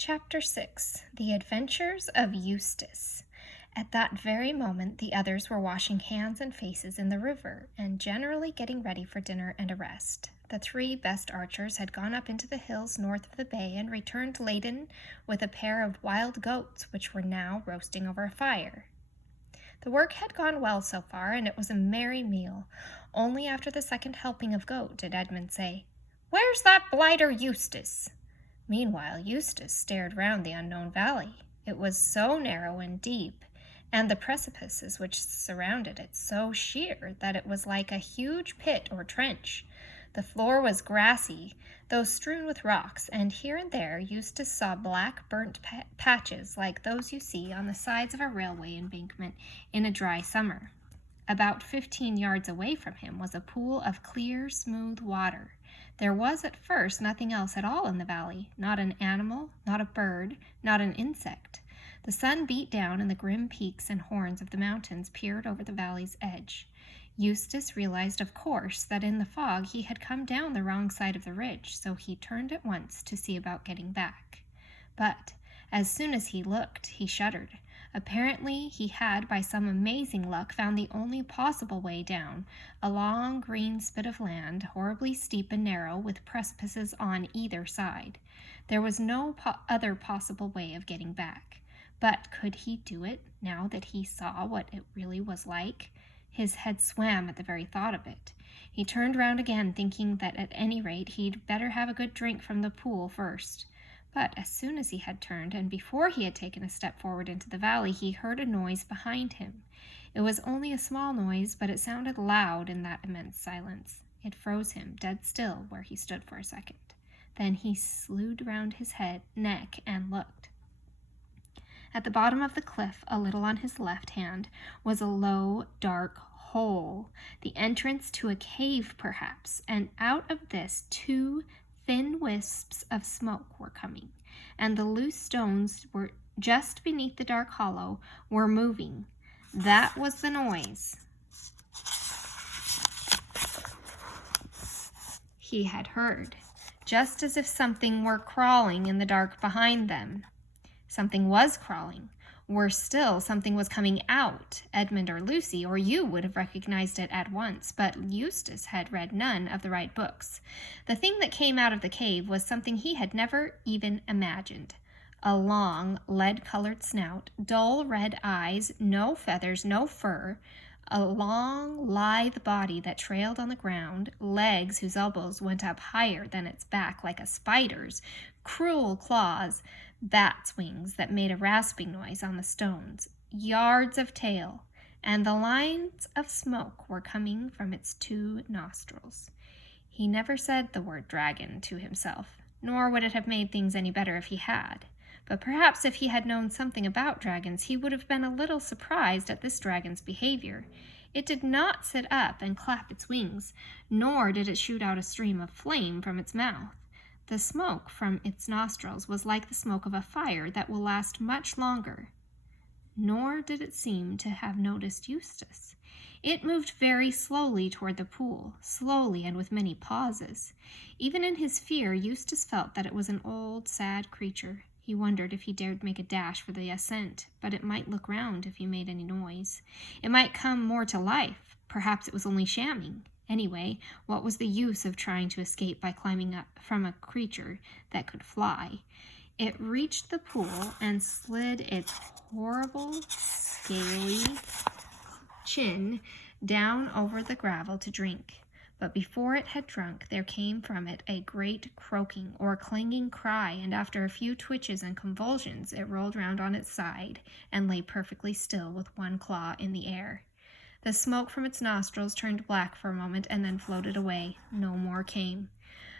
Chapter 6 The Adventures of Eustace. At that very moment the others were washing hands and faces in the river, and generally getting ready for dinner and a rest. The three best archers had gone up into the hills north of the bay and returned laden with a pair of wild goats, which were now roasting over a fire. The work had gone well so far, and it was a merry meal. Only after the second helping of goat did Edmund say, "Where's that blighter Eustace?" Meanwhile, Eustace stared round the unknown valley. It was so narrow and deep, and the precipices which surrounded it so sheer, that it was like a huge pit or trench. The floor was grassy, though strewn with rocks, and here and there Eustace saw black burnt patches like those you see on the sides of a railway embankment in a dry summer. About 15 yards away from him was a pool of clear, smooth water. There was at first nothing else at all in the valley, not an animal, not a bird, not an insect. The sun beat down, and the grim peaks and horns of the mountains peered over the valley's edge. Eustace realized, of course, that in the fog he had come down the wrong side of the ridge, so he turned at once to see about getting back. But as soon as he looked, he shuddered. Apparently he had, by some amazing luck, found the only possible way down, a long green spit of land, horribly steep and narrow, with precipices on either side. There was no other possible way of getting back. But could he do it, now that he saw what it really was like? His head swam at the very thought of it. He turned round again, thinking that at any rate he'd better have a good drink from the pool first. But as soon as he had turned, and before he had taken a step forward into the valley, he heard a noise behind him. It was only a small noise, but it sounded loud in that immense silence. It froze him dead still where he stood for a second. Then he slewed round his neck and looked. At the bottom of the cliff, a little on his left hand, was a low, dark hole, the entrance to a cave perhaps, and out of this two thin wisps of smoke were coming, and the loose stones were just beneath the dark hollow were moving. That was the noise he had heard, just as if something were crawling in the dark behind them. Something was crawling. Worse still, something was coming out. Edmund or Lucy or you would have recognized it at once, but Eustace had read none of the right books. The thing that came out of the cave was something he had never even imagined. A long, lead-colored snout, dull red eyes, no feathers, no fur, a long, lithe body that trailed on the ground, legs whose elbows went up higher than its back like a spider's, cruel claws, bat's wings that made a rasping noise on the stones, yards of tail, and the lines of smoke were coming from its two nostrils. He never said the word dragon to himself, nor would it have made things any better if he had. But perhaps if he had known something about dragons, he would have been a little surprised at this dragon's behavior. It did not sit up and clap its wings, nor did it shoot out a stream of flame from its mouth. The smoke from its nostrils was like the smoke of a fire that will last much longer. Nor did it seem to have noticed Eustace. It moved very slowly toward the pool, slowly and with many pauses. Even in his fear, Eustace felt that it was an old, sad creature. He wondered if he dared make a dash for the ascent, but it might look round if he made any noise. It might come more to life. Perhaps it was only shamming. Anyway, what was the use of trying to escape by climbing up from a creature that could fly? It reached the pool and slid its horrible, scaly chin down over the gravel to drink. But before it had drunk, there came from it a great croaking or clanging cry, and after a few twitches and convulsions, it rolled round on its side and lay perfectly still with one claw in the air. The smoke from its nostrils turned black for a moment and then floated away. No more came.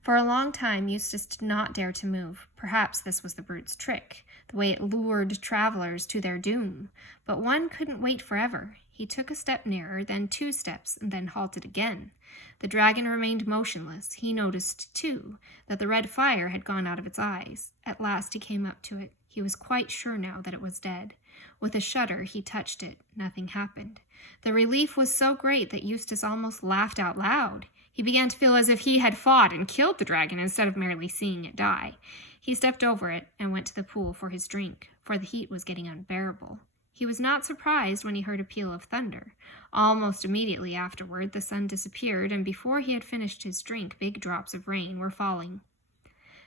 For a long time, Eustace did not dare to move. Perhaps this was the brute's trick, the way it lured travelers to their doom. But one couldn't wait forever. He took a step nearer, then 2 steps, and then halted again. The dragon remained motionless. He noticed, too, that the red fire had gone out of its eyes. At last he came up to it. He was quite sure now that it was dead. With a shudder, he touched it. Nothing happened. The relief was so great that Eustace almost laughed out loud. He began to feel as if he had fought and killed the dragon instead of merely seeing it die. He stepped over it and went to the pool for his drink, for the heat was getting unbearable. He was not surprised when he heard a peal of thunder. Almost immediately afterward, the sun disappeared, and before he had finished his drink, big drops of rain were falling.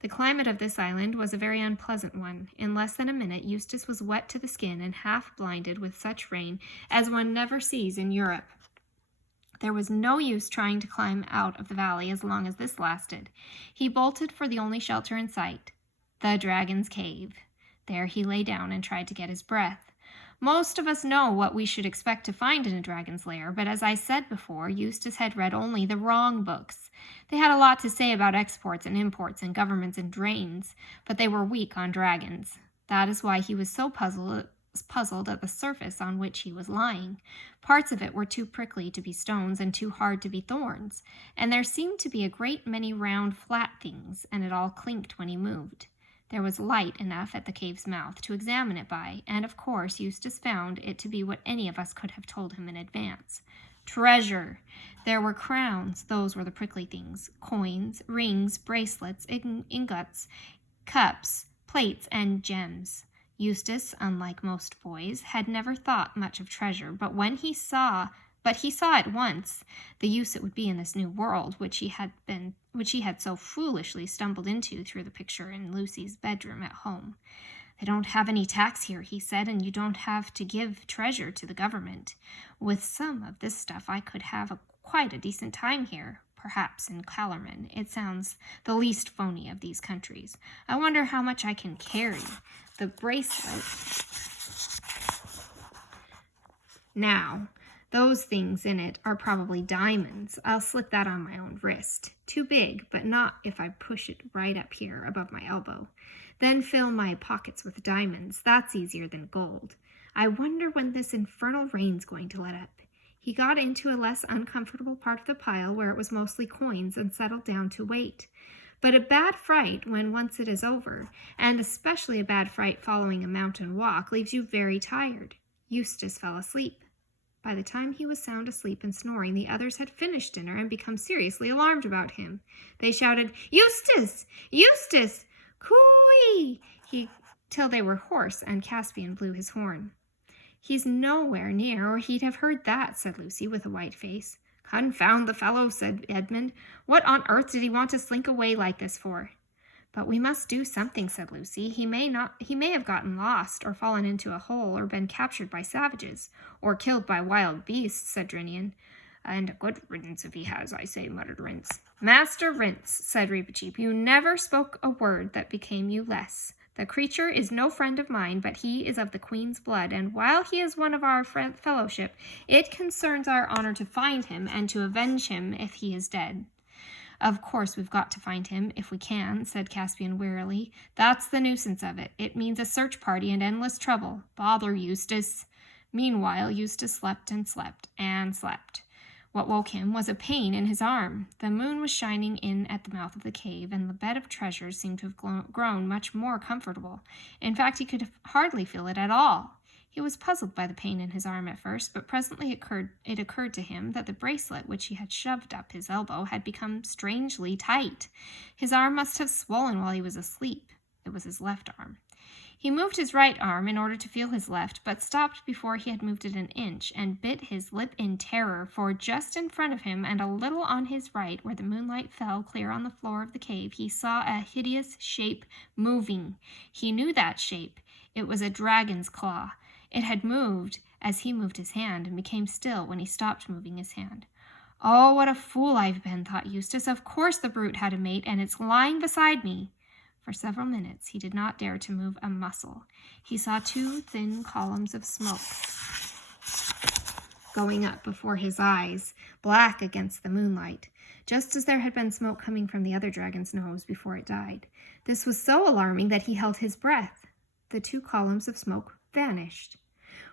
The climate of this island was a very unpleasant one. In less than a minute, Eustace was wet to the skin and half blinded with such rain as one never sees in Europe. There was no use trying to climb out of the valley as long as this lasted. He bolted for the only shelter in sight, the dragon's cave. There he lay down and tried to get his breath. Most of us know what we should expect to find in a dragon's lair, but as I said before, Eustace had read only the wrong books. They had a lot to say about exports and imports and governments and drains, but they were weak on dragons. That is why he was so puzzled at the surface on which he was lying. Parts of it were too prickly to be stones and too hard to be thorns, and there seemed to be a great many round, flat things, and it all clinked when he moved. There was light enough at the cave's mouth to examine it by, and of course Eustace found it to be what any of us could have told him in advance. Treasure! There were crowns, those were the prickly things, coins, rings, bracelets, ingots, cups, plates, and gems. Eustace, unlike most boys, had never thought much of treasure, but he saw at once the use it would be in this new world which he had so foolishly stumbled into through the picture in Lucy's bedroom at home. "They don't have any tax here," he said, "and you don't have to give treasure to the government. With some of this stuff I could have quite a decent time here. Perhaps in Calormen. It sounds the least phony of these countries. I wonder how much I can carry. The bracelet. Now, those things in it are probably diamonds. I'll slip that on my own wrist. Too big, but not if I push it right up here above my elbow. Then fill my pockets with diamonds. That's easier than gold. I wonder when this infernal rain's going to let up." He got into a less uncomfortable part of the pile where it was mostly coins and settled down to wait. But a bad fright when once it is over, and especially a bad fright following a mountain walk, leaves you very tired. Eustace fell asleep. By the time he was sound asleep and snoring, the others had finished dinner and become seriously alarmed about him. They shouted, "Eustace! Eustace! Cooey!" till they were hoarse, and Caspian blew his horn. "He's nowhere near, or he'd have heard that," said Lucy, with a white face. "Confound the fellow," said Edmund. "What on earth did he want to slink away like this for?" "But we must do something," said Lucy. He may have gotten lost, or fallen into a hole, or been captured by savages, or killed by wild beasts," said Drinian. "And a good riddance if he has, I say," muttered Rince. "Master Rince," said Reepicheep, "you never spoke a word that became you less. The creature is no friend of mine, but he is of the Queen's blood, and while he is one of our fellowship, it concerns our honor to find him and to avenge him if he is dead." "Of course we've got to find him, if we can," said Caspian wearily. "That's the nuisance of it. It means a search party and endless trouble. Bother Eustace." Meanwhile, Eustace slept and slept and slept. What woke him was a pain in his arm. The moon was shining in at the mouth of the cave, and the bed of treasures seemed to have grown much more comfortable. In fact, he could hardly feel it at all. He was puzzled by the pain in his arm at first, but presently it occurred to him that the bracelet which he had shoved up his elbow had become strangely tight. His arm must have swollen while he was asleep. It was his left arm. He moved his right arm in order to feel his left, but stopped before he had moved it an inch, and bit his lip in terror, for just in front of him and a little on his right, where the moonlight fell clear on the floor of the cave, he saw a hideous shape moving. He knew that shape. It was a dragon's claw. It had moved as he moved his hand, and became still when he stopped moving his hand. "Oh, what a fool I've been," thought Eustace. "Of course the brute had a mate, and it's lying beside me." For several minutes he did not dare to move a muscle. He saw two thin columns of smoke going up before his eyes, black against the moonlight, just as there had been smoke coming from the other dragon's nose before it died. This was so alarming that he held his breath. The two columns of smoke vanished.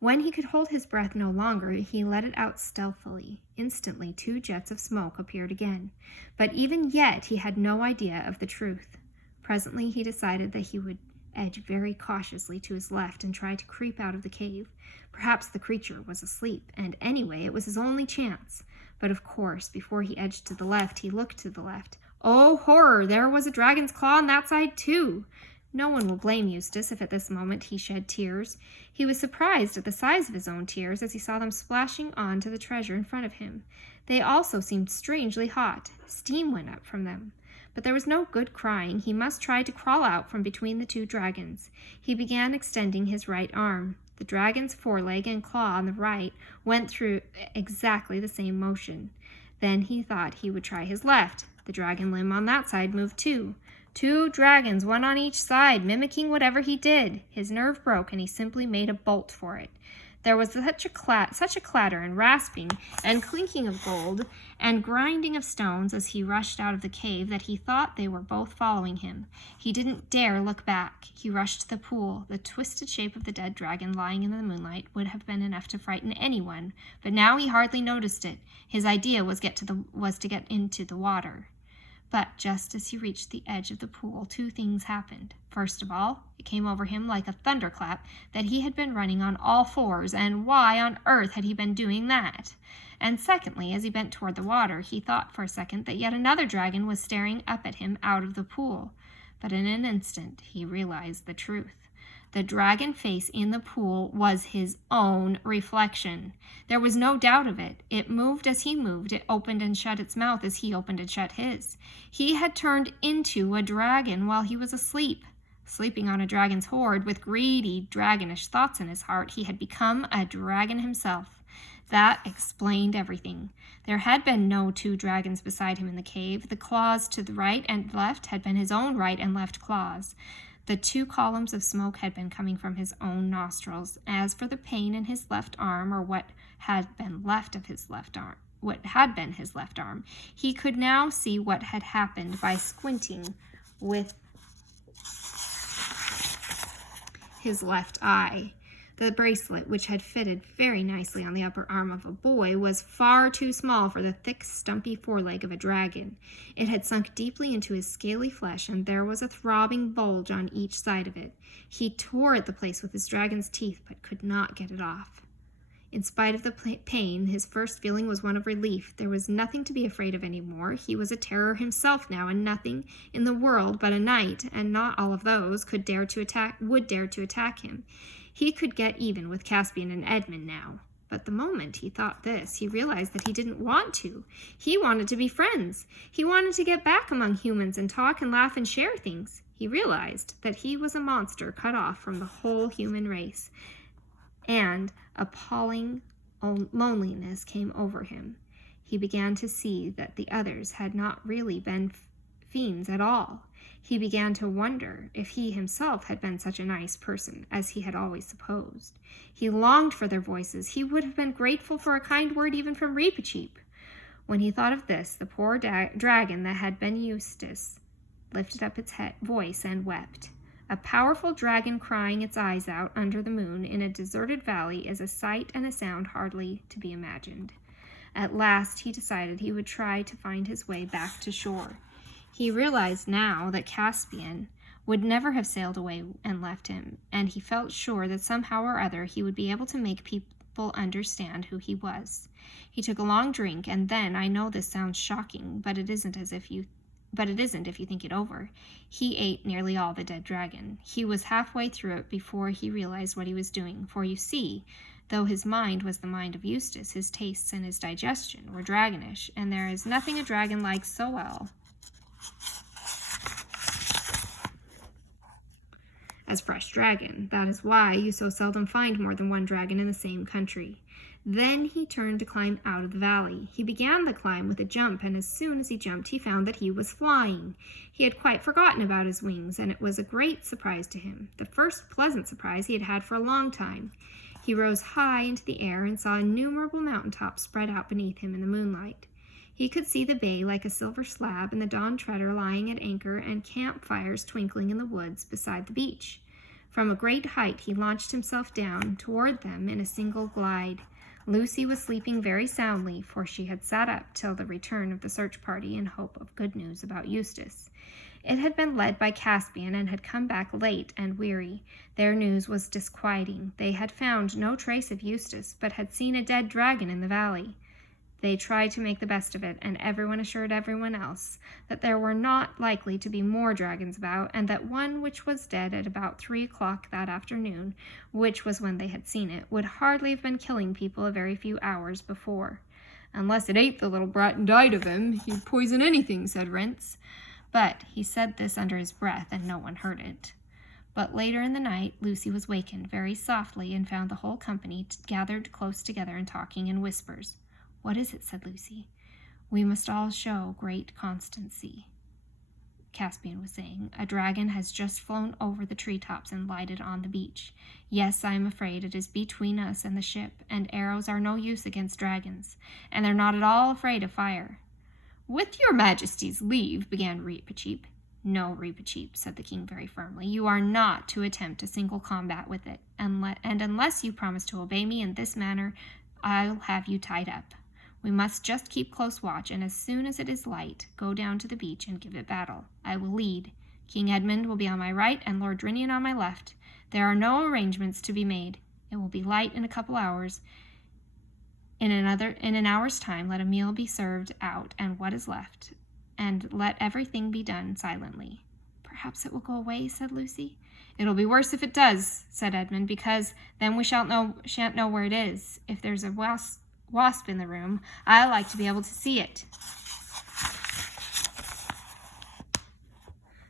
When he could hold his breath no longer, he let it out stealthily. Instantly, two jets of smoke appeared again. But even yet he had no idea of the truth. Presently he decided that he would edge very cautiously to his left and try to creep out of the cave. Perhaps the creature was asleep, and anyway it was his only chance. But of course, before he edged to the left, he looked to the left. Oh, horror! There was a dragon's claw on that side, too. No one will blame Eustace if at this moment he shed tears. He was surprised at the size of his own tears as he saw them splashing on to the treasure in front of him. They also seemed strangely hot. Steam went up from them. But there was no good crying. He must try to crawl out from between the two dragons. He began extending his right arm. The dragon's foreleg and claw on the right went through exactly the same motion. Then he thought he would try his left. The dragon limb on that side moved too. 2 dragons, one on each side, mimicking whatever he did. His nerve broke, and he simply made a bolt for it. There was such a clatter and rasping and clinking of gold and grinding of stones as he rushed out of the cave that he thought they were both following him. He didn't dare look back. He rushed to the pool. The twisted shape of the dead dragon lying in the moonlight would have been enough to frighten anyone, but now he hardly noticed it. His idea was to get into the water. But just as he reached the edge of the pool, 2 things happened. First of all, it came over him like a thunderclap that he had been running on all 4s, and why on earth had he been doing that? And secondly, as he bent toward the water, he thought for a second that yet another dragon was staring up at him out of the pool. But in an instant, he realized the truth. The dragon face in the pool was his own reflection. There was no doubt of it. It moved as he moved. It opened and shut its mouth as he opened and shut his. He had turned into a dragon while he was asleep. Sleeping on a dragon's hoard with greedy, dragonish thoughts in his heart, he had become a dragon himself. That explained everything. There had been no 2 dragons beside him in the cave. The claws to the right and left had been his own right and left claws. The 2 columns of smoke had been coming from his own nostrils. As for the pain in his left arm, or what had been his left arm, he could now see what had happened by squinting with his left eye. The bracelet, which had fitted very nicely on the upper arm of a boy, was far too small for the thick, stumpy foreleg of a dragon. It had sunk deeply into his scaly flesh, and there was a throbbing bulge on each side of it. He tore at the place with his dragon's teeth, but could not get it off. In spite of the pain, his first feeling was one of relief. There was nothing to be afraid of any more. He was a terror himself now, and nothing in the world but a knight, and not all of those, would dare to attack him. He could get even with Caspian and Edmund now. But the moment he thought this, he realized that he didn't want to. He wanted to be friends. He wanted to get back among humans and talk and laugh and share things. He realized that he was a monster cut off from the whole human race. And appalling loneliness came over him. He began to see that the others had not really been fiends at all. He began to wonder if he himself had been such a nice person as he had always supposed. He longed for their voices. He would have been grateful for a kind word even from Reepicheep. When he thought of this, the poor dragon that had been Eustace lifted up its voice and wept. A powerful dragon crying its eyes out under the moon in a deserted valley is a sight and a sound hardly to be imagined. At last he decided he would try to find his way back to shore. He realized now that Caspian would never have sailed away and left him, and he felt sure that somehow or other he would be able to make people understand who he was. He took a long drink, and then, I know this sounds shocking, but it isn't if you think it over. He ate nearly all the dead dragon. He was halfway through it before he realized what he was doing, for you see, though his mind was the mind of Eustace, his tastes and his digestion were dragonish, and there is nothing a dragon likes so well as fresh dragon. That is why you so seldom find more than 1 dragon in the same country. Then he turned to climb out of the valley. He began the climb with a jump, and as soon as he jumped, he found that he was flying. He had quite forgotten about his wings, and it was a great surprise to him, the first pleasant surprise he had had for a long time. He rose high into the air and saw innumerable mountaintops spread out beneath him in the moonlight. He could see the bay like a silver slab, and the Dawn Treader lying at anchor, and campfires twinkling in the woods beside the beach. From a great height he launched himself down toward them in a single glide. Lucy was sleeping very soundly, for she had sat up till the return of the search party in hope of good news about Eustace. It had been led by Caspian and had come back late and weary. Their news was disquieting. They had found no trace of Eustace, but had seen a dead dragon in the valley. They tried to make the best of it, and everyone assured everyone else that there were not likely to be more dragons about, and that one which was dead at about 3 o'clock that afternoon, which was when they had seen it, would hardly have been killing people a very few hours before. "Unless it ate the little brat and died of him, he'd poison anything," said Rince. But he said this under his breath, and no one heard it. But later in the night, Lucy was wakened very softly and found the whole company gathered close together and talking in whispers. "What is it?" said Lucy. "We must all show great constancy," Caspian was saying. "A dragon has just flown over the treetops and lighted on the beach. Yes, I am afraid it is between us and the ship, and arrows are no use against dragons, and they're not at all afraid of fire." "With your majesty's leave," began Reepicheep. "No, Reepicheep," said the king very firmly. "You are not to attempt a single combat with it, and unless you promise to obey me in this manner, I'll have you tied up. We must just keep close watch, and as soon as it is light, go down to the beach and give it battle. I will lead. King Edmund will be on my right and Lord Drinian on my left. There are no arrangements to be made. It will be light in a couple hours. In an hour's time, let a meal be served out and what is left, and let everything be done silently." "Perhaps it will go away," said Lucy. "It'll be worse if it does," said Edmund, "because then we shan't know where it is. If there's a wasp in the room, I like to be able to see it."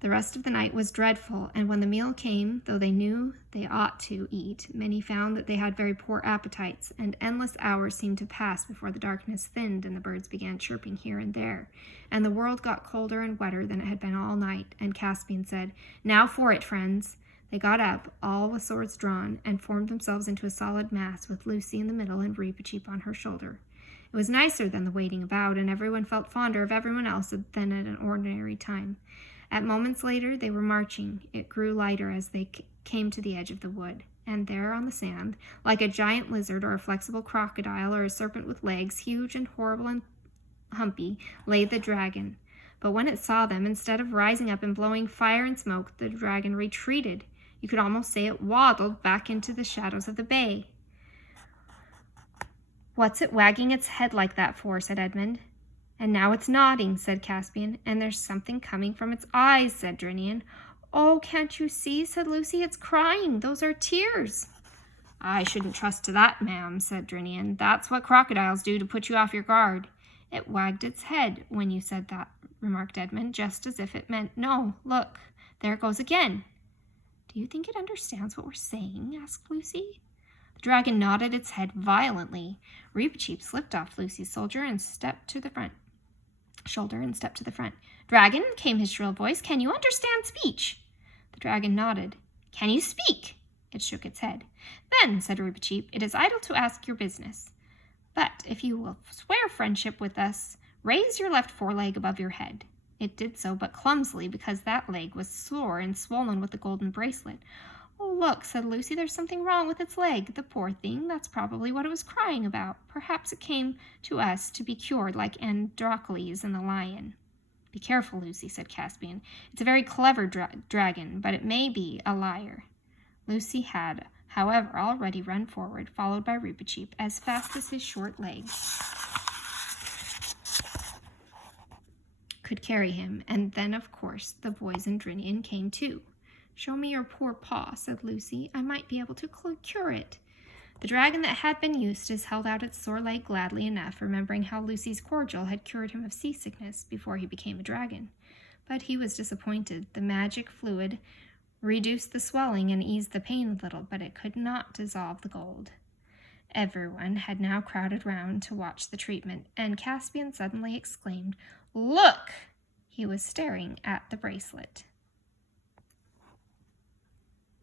The rest of the night was dreadful, and when the meal came, though they knew they ought to eat, many found that they had very poor appetites, and endless hours seemed to pass before the darkness thinned and the birds began chirping here and there, and the world got colder and wetter than it had been all night, and Caspian said, "Now for it, friends." They got up, all with swords drawn, and formed themselves into a solid mass, with Lucy in the middle and Reepicheep on her shoulder. It was nicer than the waiting about, and everyone felt fonder of everyone else than at an ordinary time. At moments later, they were marching. It grew lighter as they came to the edge of the wood, and there on the sand, like a giant lizard or a flexible crocodile or a serpent with legs, huge and horrible and humpy, lay the dragon. But when it saw them, instead of rising up and blowing fire and smoke, the dragon retreated. You could almost say it waddled back into the shadows of the bay. "What's it wagging its head like that for?" said Edmund. "And now it's nodding," said Caspian. "And there's something coming from its eyes," said Drinian. "Oh, can't you see?" said Lucy. "It's crying. Those are tears." "I shouldn't trust to that, ma'am," said Drinian. "That's what crocodiles do to put you off your guard." "It wagged its head when you said that," remarked Edmund, just as if it meant no. "Look, there it goes again." "Do you think it understands what we're saying?" asked Lucy. The dragon nodded its head violently. Reepicheep slipped off Lucy's shoulder and stepped to the front. "Dragon," came his shrill voice, "can you understand speech?" The dragon nodded. "Can you speak?" It shook its head. "Then," said Reepicheep, "it is idle to ask your business. But if you will swear friendship with us, raise your left foreleg above your head." It did so, but clumsily, because that leg was sore and swollen with the golden bracelet. "Oh, look," said Lucy, "there's something wrong with its leg. The poor thing, that's probably what it was crying about. Perhaps it came to us to be cured like Androcles and the lion." "Be careful, Lucy," said Caspian. "It's a very clever dragon, but it may be a liar." Lucy had, however, already run forward, followed by Reepicheep, as fast as his short legs could carry him, and then, of course, the boys and Drinian came too. "Show me your poor paw," said Lucy. "I might be able to cure it." The dragon that had been Eustace held out its sore leg gladly enough, remembering how Lucy's cordial had cured him of seasickness before he became a dragon. But he was disappointed. The magic fluid reduced the swelling and eased the pain a little, but it could not dissolve the gold. Everyone had now crowded round to watch the treatment, and Caspian suddenly exclaimed, "Look!" He was staring at the bracelet.